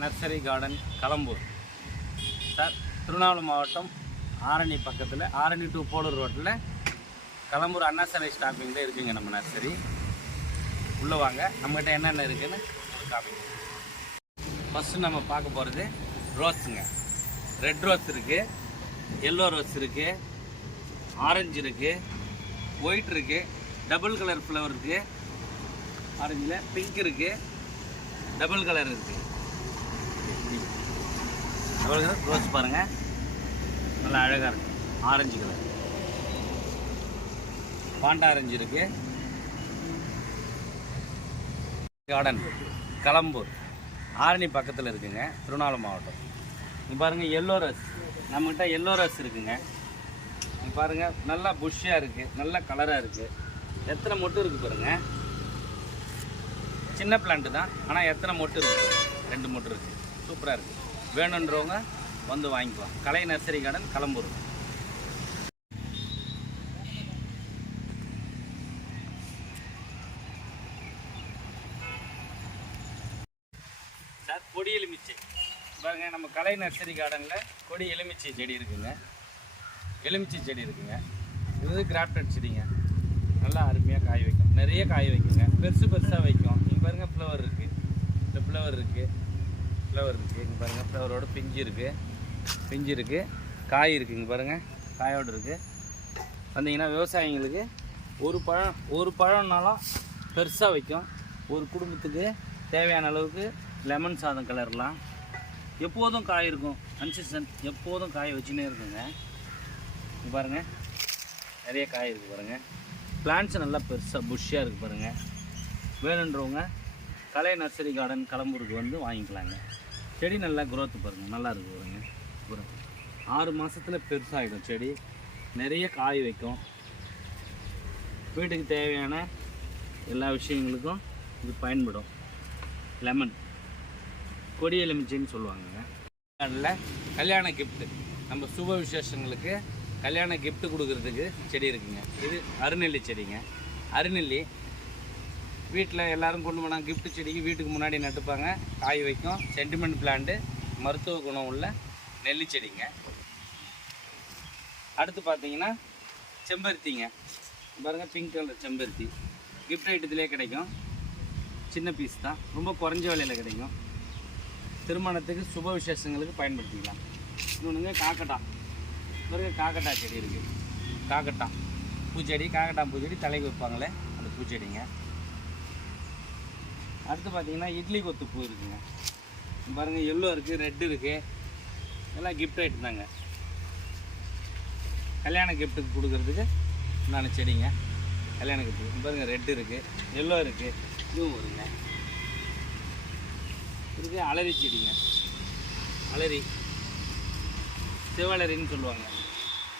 Nursery garden Kalambur sir, Tiruvannamalai மாவட்டம் ஆரணி பக்கத்தில், Arani to Polur ரோட்டில் களம்பூர் அண்ணா சாலை ஸ்டாப்பிங்கில் இருக்குங்க நம்ம நர்சரி. உள்ளே வாங்க, நம்மகிட்ட என்னென்ன இருக்குதுன்னு காமிங்க. ஃபஸ்ட்டு நம்ம பார்க்க போகிறது ரோஸுங்க. ரெட் ரோஸ் இருக்குது, எல்லோ ரோஸ் இருக்குது, ஆரஞ்சு இருக்குது, ஒயிட் இருக்குது, டபுள் கலர் ஃப்ளவர் இருக்குது, ஆரஞ்சில் பிங்க் இருக்குது, டபுள் கலர் இருக்குது. டபுள் கலர் ரோஸ் பாருங்கள், நல்லா அழகாக இருக்குது. ஆரஞ்சு கலர் பாண்டா ஆரஞ்சு இருக்குது. கார்டன் களம்பூர் ஆரணி பக்கத்தில் இருக்குங்க, திருவண்ணாமலை மாவட்டம். இங்கே பாருங்கள் எல்லோ ரோஸ், நம்மகிட்ட எல்லோ ரோஸ் இருக்குங்க. இங்கே பாருங்கள், நல்லா புஷ்ஷாக இருக்குது, நல்ல கலராக இருக்குது. எத்தனை மொட்டு இருக்குது பாருங்கள். சின்ன பிளான்ட்டு தான், ஆனால் எத்தனை மொட்டு இருக்குது? 2 மொட்டு இருக்குது. சூப்பராக இருக்குது. வேணுன்றவங்க வந்து வாங்கிக்கலாம். கலை நர்சரி கார்டன் களம்பூர். சார், கொடி எலுமிச்சை பாருங்கள், நம்ம கலை நர்சரி கார்டனில் கொடி எலுமிச்சை செடி இருக்குங்க. எலுமிச்சை செடி இருக்குங்க. இது கிராஃப்டட் செடிங்க. நல்லா அருமையாக காய் வைக்கும், நிறைய காய் வைக்குங்க. பெருசாக வைக்கும். இங்கே பாருங்கள், ஃப்ளவர் இருக்குது. இந்த ஃப்ளவர் இருக்குது, இங்கே பாருங்கள், ஃப்ளவரோட பிஞ்சு இருக்குது, காய் இருக்குது. இங்கே பாருங்கள், காயோடு இருக்குது. வந்தீங்கன்னா விவசாயிங்களுக்கு ஒரு பழம்னாலும் பெருசாக வைக்கும். ஒரு குடும்பத்துக்கு தேவையான அளவுக்கு லெமன் சாதம் கலர்லாம் எப்போதும் காய் இருக்கும். கன்சிஸ்டன்ட் எப்போதும் காய் வச்சுன்னே இருக்குங்க. இங்கே பாருங்கள், நிறைய காய் இருக்குது பாருங்கள். பிளான்ட்ஸ் நல்லா பெருசாக புஷ்ஷாக இருக்குது பாருங்கள். வேணுன்றவங்க கலை நர்சரி கார்டன் களம்பூருக்கு வந்து வாங்கிக்கலாங்க. செடி நல்லா குரோத்து பாருங்கள், நல்லா இருக்குது பாருங்க. ஒரு 6 மாதத்தில் பெருசாகிடும் செடி. நிறைய காய் வைக்கும். வீட்டுக்கு தேவையான எல்லா விஷயங்களுக்கும் இது பயன்படும். லெமன் கொடி எலுமிச்சைன்னு சொல்லுவாங்க. அதில் கல்யாண கிஃப்ட்டு, நம்ம சுப விசேஷங்களுக்கு கல்யாண கிஃப்ட்டு கொடுக்குறதுக்கு செடி இருக்குங்க. இது அருநெல்லி செடிங்க. அருநெல்லி வீட்டில் எல்லோரும் கொண்டு போனால் கிஃப்ட் செடிக்கு வீட்டுக்கு முன்னாடி நட்டுப்பாங்க. காய் வைக்கும். சென்டிமெண்ட் பிளான்ட்டு, மருத்துவ குணம் உள்ள நெல்லி செடிங்க. அடுத்து பார்த்தீங்கன்னா செம்பருத்திங்க. பாருங்கள், பிங்க் கலர் செம்பருத்தி கிஃப்ட் ஐட்டத்திலே கிடைக்கும். சின்ன பீஸ் தான், ரொம்ப குறைஞ்ச விலையில் கிடைக்கும். திருமணத்துக்கு சுப விசேஷங்களுக்கு பயன்படுத்திக்கலாம். இன்னொன்றுங்க காக்கட்டா. பாருங்க, காக்கட்டா செடி இருக்குது. காக்கட்டா பூச்செடி, காக்கட்டா பூச்செடி தலைக்கு வைப்பாங்களே அந்த பூச்செடிங்க. அடுத்து பார்த்தீங்கன்னா இட்லி கொத்து பூ இருக்குங்க. பாருங்கள், எல்லோ இருக்குது, ரெட்டு இருக்குது. எல்லாம் கிஃப்ட் ஐட்டம் தாங்க. கல்யாண கிஃப்ட்டுக்கு கொடுக்குறதுக்கு நான் செடிங்க. கல்யாண கிஃப்ட்டு பாருங்கள், ரெட்டு இருக்குது, எல்லோ இருக்குது. இதுவும் வருங்க. இருக்குது அலரி செடிங்க. அலரி செவ்வலரின்னு சொல்லுவாங்க.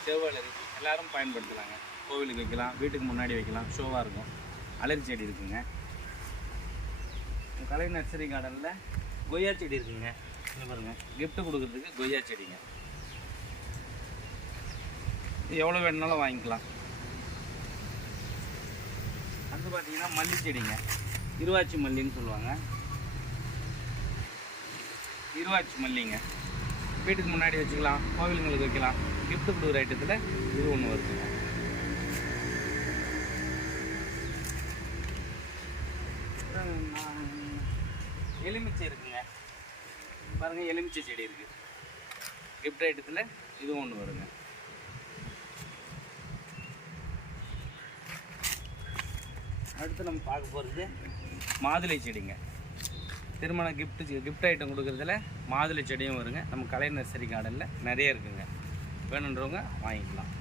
செவ்வலரி எல்லோரும் பயன்படுத்தலாங்க. கோவிலுக்கு வைக்கலாம், வீட்டுக்கு முன்னாடி வைக்கலாம், ஷோவாக இருக்கும். அலரி செடி இருக்குங்க. கலை நர்சரி கார்டனில் கொய்யா செடி இருக்குங்க. இங்கே பாருங்கள், கிஃப்ட்டு கொடுக்குறதுக்கு கொய்யா செடிங்க. எவ்வளோ வேணுனாலும் வாங்கிக்கலாம். அடுத்து பார்த்தீங்கன்னா மல்லி செடிங்க. இருவாச்சி மல்லின்னு சொல்லுவாங்க. இருவாச்சி மல்லிங்க. வீட்டுக்கு முன்னாடி வச்சுக்கலாம், கோவிலுங்களுக்கு வைக்கலாம். கிஃப்ட்டு கொடுக்குற ஐட்டத்தில் இது ஒன்று வருதுங்க. எலுமிச்சை இருக்குங்க. பாருங்கள், எலுமிச்சை செடி இருக்குது. கிஃப்ட் ஐட்டத்தில் இதுவும் ஒன்று வருங்க. அடுத்து நம்ம பார்க்க போகிறது மாதுளை செடிங்க. திருமண கிஃப்ட் ஐட்டம் கொடுக்குறதுல மாதுளை செடியும் வருங்க. நம்ம கலை நர்சரி கார்டனில் நிறைய இருக்குங்க. வேணுன்றவங்க வாங்கிக்கலாம்.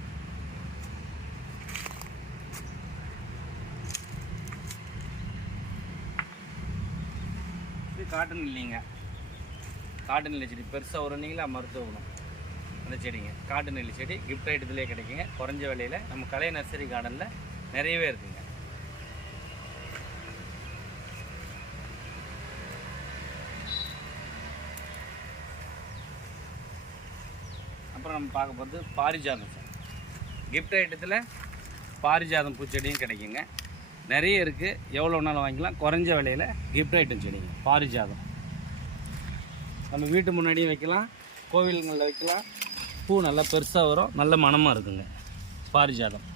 இது காட்டன் இல்லைங்க. காட்டன் நெல்லி செடி பெருசாக வருன்னீங்களா, மருத்துவ குணம் அந்த செடிங்க. காட்டன் நெல்லி செடி கிஃப்ட் ஐட்டத்திலே கிடைக்குங்க. குறைஞ்ச விலையில் நம்ம கலை நர்சரி கார்டனில் நிறையவே இருக்குங்க. அப்புறம் நம்ம பார்க்க போகிறது பாரிஜாதம். கிஃப்ட் ஐட்டத்தில் பாரிஜாதம் பூச்செடியும் கிடைக்குங்க. நிறைய இருக்குது, எவ்வளோ வேணாலும் வாங்கிக்கலாம். குறைஞ்ச விலையில் கிஃப்ட் ஐட்டம் செடிங்க பாரிஜாதம். நம்ம வீட்டு முன்னாடியும் வைக்கலாம், கோவில்களில் வைக்கலாம். பூ நல்லா பெருசாக வரும், நல்ல மணமாக இருக்குங்க பாரிஜாதம்.